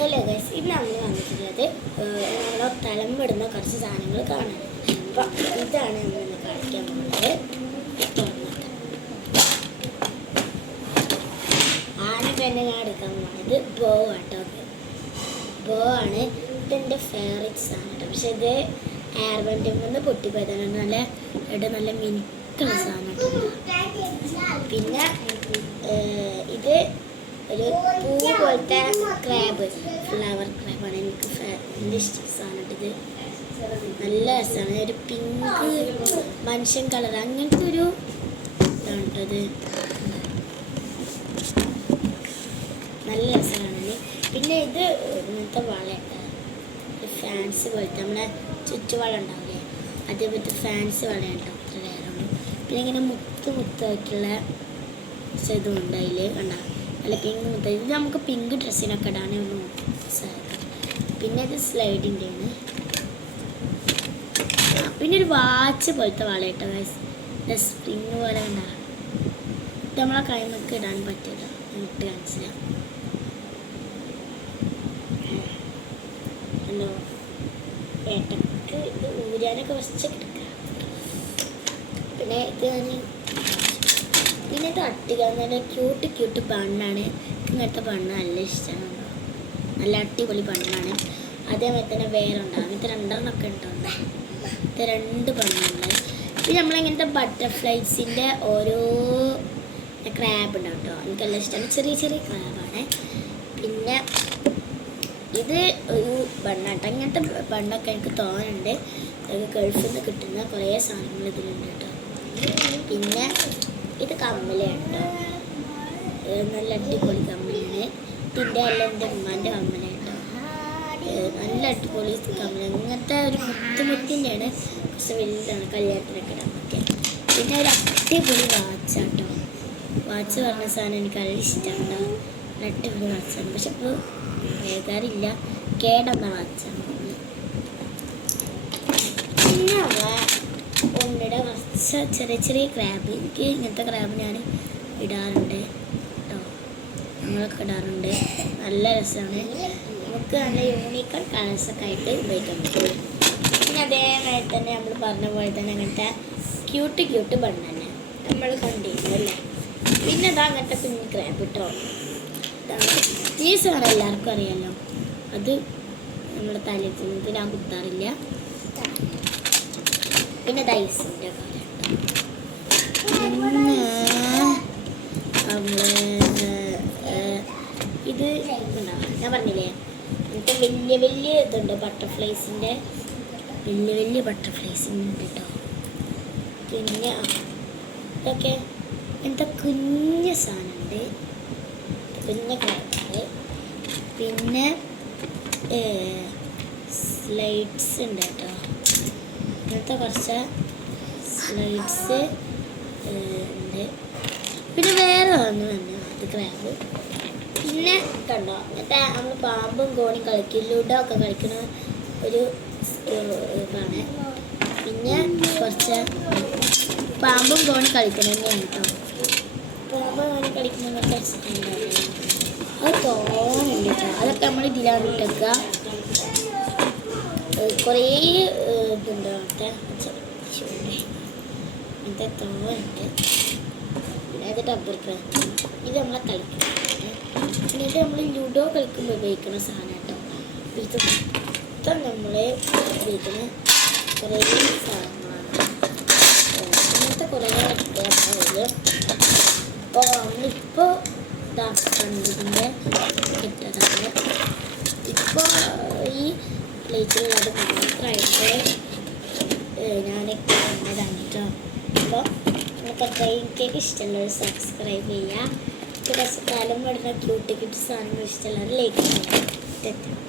Hello guys, ഇന്ന് നമ്മൾ വന്നിട്ടുള്ളത് നമ്മളെ തലമ്പിടുന്ന കുറച്ച് സാധനങ്ങൾ കാണാൻ. അപ്പം ഇതാണ് നമ്മളിന്ന് കാണിക്കാൻ പോകുന്നത്. ആദ്യം തന്നെ ഞാൻ എടുക്കാൻ പോകുന്നത് ബോ ആട്ടോ. ബോ ആണ് ഇതെൻ്റെ ഫേവറേറ്റ് സാധനം കേട്ടോ. പക്ഷെ ഇത് എയർ ബൻഡിൽ നിന്ന് പൊട്ടിപ്പോയതാണ്. നല്ല മിനുക്കുള്ള സാധനം കേട്ടോ. പിന്നെ ഇത് ഒരു പൂ പോലത്തെ ക്രാബ്, ഫ്ലവർ ക്രാബാണ്. എനിക്ക് എൻ്റെ ഇഷ്ട സാധനം. ഇത് നല്ല രസമാണ്. ഒരു പിങ്ക് മനുഷ്യൻ കളർ അങ്ങനത്തെ ഒരു ഇതാണ് കേട്ടത്. നല്ല രസമാണ്. പിന്നെ ഇത് ഇങ്ങനത്തെ വളയുണ്ട്, ഫാൻസ് പോലത്തെ നമ്മളെ ചുറ്റുവള ഉണ്ടാവില്ലേ, അതേപോലത്തെ ഫാൻസ് വളയുണ്ടോ. അത്ര നേരമാണ്. പിന്നെ ഇങ്ങനെ മുത്തായിട്ടുള്ള ഇതുണ്ട്. അതിൽ കണ്ടാൽ നല്ല പിങ്ക് മുത്ത. ഇത് നമുക്ക് പിങ്ക് ഡ്രസ്സിനൊക്കെ ഇടാനേ ഒന്ന് സാധിക്കും. പിന്നെ ഇത് സ്ലൈഡിൻ്റെ ആണ്. പിന്നെ ഒരു വാച്ച് പോലത്തെ വള കേട്ടോ ഗൈസ്. സ്പ്രിങ് പോലെ കണ്ടാ. ഇത് നമ്മളെ കൈമൊക്കെ ഇടാൻ പറ്റില്ല. ഇട്ട് കാണിച്ചില്ല എന്തോ ഏട്ടക്ക് ഇത് ഊരാനൊക്കെ കുറച്ചൊക്കെ എടുക്കുക. പിന്നെ ഇത് പിന്നെ ഇത് അട്ടിക നല്ല ക്യൂട്ട് ബണ്ണാണ്. ഇങ്ങനത്തെ ബണ്ണ് നല്ല ഇഷ്ടമാണ്. നല്ല അടിപൊളി ബണ്ണാണ്. അതേപോലെ തന്നെ വേറെ ഉണ്ടാകും. അങ്ങനത്തെ രണ്ടെണ്ണമൊക്കെ ഉണ്ടാവും. ഇത് 2 ബണ്ണുണ്ട്. പിന്നെ നമ്മളിങ്ങനത്തെ ബട്ടർഫ്ലൈസിൻ്റെ ഓരോ ക്രാബ് ഉണ്ടാവും കേട്ടോ. എനിക്കെല്ലാം ഇഷ്ടമാണ്. ചെറിയ ക്രാബാണ്. പിന്നെ ഇത് ഒരു ബണ്ണാട്ടോ. ഇങ്ങനത്തെ ബണ്ണൊക്കെ എനിക്ക് തോന്നുന്നുണ്ട്. ഗൾഫിൽ നിന്ന് കിട്ടുന്ന കുറേ സാധനങ്ങൾ ഇതിലുണ്ട് കേട്ടോ. പിന്നെ ഇത് കമ്മലാണ് കേട്ടോ. നല്ല അടിപൊളി കമ്മലാണ്. ഇതിൻ്റെ എല്ലാം എൻ്റെ ഉമ്മാൻ്റെ കമ്മലാണ് കേട്ടോ. നല്ല അടിപൊളി കമ്മല. ഇങ്ങനത്തെ ഒരു മുത്തിൻ്റെയാണ്. കുറച്ച് വലുതാണ്. കല്യാണത്തിനൊക്കെ ഇടാൻ പറ്റിയ. പിന്നെ ഒരു അടിപൊളി വാച്ചാട്ടോ. വാച്ച് പറഞ്ഞ സാധനം എനിക്ക് നല്ല ഇഷ്ടമാണ് കേട്ടോ. അടിപൊളി വാച്ചാണ്. പക്ഷെ ഇപ്പോൾ വേകാറില്ല. കേടെന്ന വാച്ചാണ്. പിന്നെ ഒന്നിടെ കുറച്ച് ചെറിയ ക്രാബ്. എനിക്ക് ഇങ്ങനത്തെ ക്രാബ് ഞാൻ ഇടാറുണ്ട് കേട്ടോ. ഞങ്ങളൊക്കെ ഇടാറുണ്ട്. നല്ല രസമാണ്. നമുക്ക് നല്ല യൂണീക്ക് കളേഴ്സൊക്കെ ആയിട്ട് ഉപയോഗിക്കാൻ പറ്റും. പിന്നെ അതേമാതിരി തന്നെ നമ്മൾ പറഞ്ഞ പോലെ തന്നെ അങ്ങനത്തെ ക്യൂട്ട് ബണ്ണ് തന്നെ നമ്മൾ കണ്ടിരുന്നു അല്ലേ. പിന്നെ ഇതാ അങ്ങനത്തെ കുഞ്ഞ് ക്രാബ് കേട്ടോ. ഈ സാധനം എല്ലാവർക്കും അറിയാമല്ലോ. അത് നമ്മുടെ തലത്തിൽ ഞാൻ കുത്താറില്ല. പിന്നെ ഐസിൻ്റെ കാര്യം. പിന്നെ ഇത് ഉണ്ടാവും. ഞാൻ പറഞ്ഞില്ലേ എനിക്ക് വലിയ ഇതുണ്ട്. ബട്ടർഫ്ലൈസിൻ്റെ വലിയ ബട്ടർഫ്ലൈസിൻ്റെ കേട്ടോ. പിന്നെ ഇതൊക്കെ എന്താ കുഞ്ഞ് സാധനമുണ്ട്. കുഞ്ഞ കളറുണ്ട്. പിന്നെ സ്ലൈഡ്സ് ഉണ്ട് കേട്ടോ. ഇങ്ങനത്തെ കുറച്ച് സ്ലൈഡ്സ് ഉണ്ട്. പിന്നെ വേറെ ഒന്നും അത് ക്രാബ്. പിന്നെ കണ്ടോ അങ്ങനത്തെ നമ്മൾ പാമ്പും കോണിയും കളിക്കും, ലുഡോ ഒക്കെ കളിക്കുന്ന ഒരു ഇതാണ്. പിന്നെ കുറച്ച് പാമ്പും കോണി കളിക്കണമെന്നാണ് കേട്ടോ. പാമ്പും കോണി കളിക്കുന്നതൊക്കെ അത് തോന്നുന്നുണ്ട് കേട്ടോ. അതൊക്കെ നമ്മൾ ഇതിലാണ് ഇട്ടേക്കുക. കുറേ ഇതുണ്ട് അങ്ങനത്തെ തോന്നുന്നുണ്ട്. പിന്നെ അത് ഡബർ ക്രാബ്. ഇത് നമ്മളെ കളിക്കുന്നത്. പിന്നെ ഇത് നമ്മൾ ലുഡോ കളിക്കുമ്പോൾ ഉപയോഗിക്കുന്ന സാധനം കേട്ടോ. ഇത് മൊത്തം നമ്മൾ ഉപയോഗിക്കുന്ന കുറേ സാധനങ്ങളാണ്. അങ്ങനത്തെ കുറേ കിട്ടുക. അപ്പോൾ നമ്മളിപ്പോൾ ഇതാക്കിൻ്റെ കിട്ടതാണ്. ഇപ്പോൾ ഈ പ്ലേറ്റിലുള്ളത് മാത്രമായിട്ട് ഞാൻ കണ്ടതാണ് കേട്ടോ. അപ്പോൾ നിങ്ങൾക്ക് എനിക്ക് ഇഷ്ടമുള്ളവർ സബ്സ്ക്രൈബ് ചെയ്യുക. കുറച്ച് കാലം വരുന്ന ക്യൂട്ട് സാധനങ്ങൾ ഇഷ്ടമുള്ളവർ ലൈക്ക് ചെയ്യുക.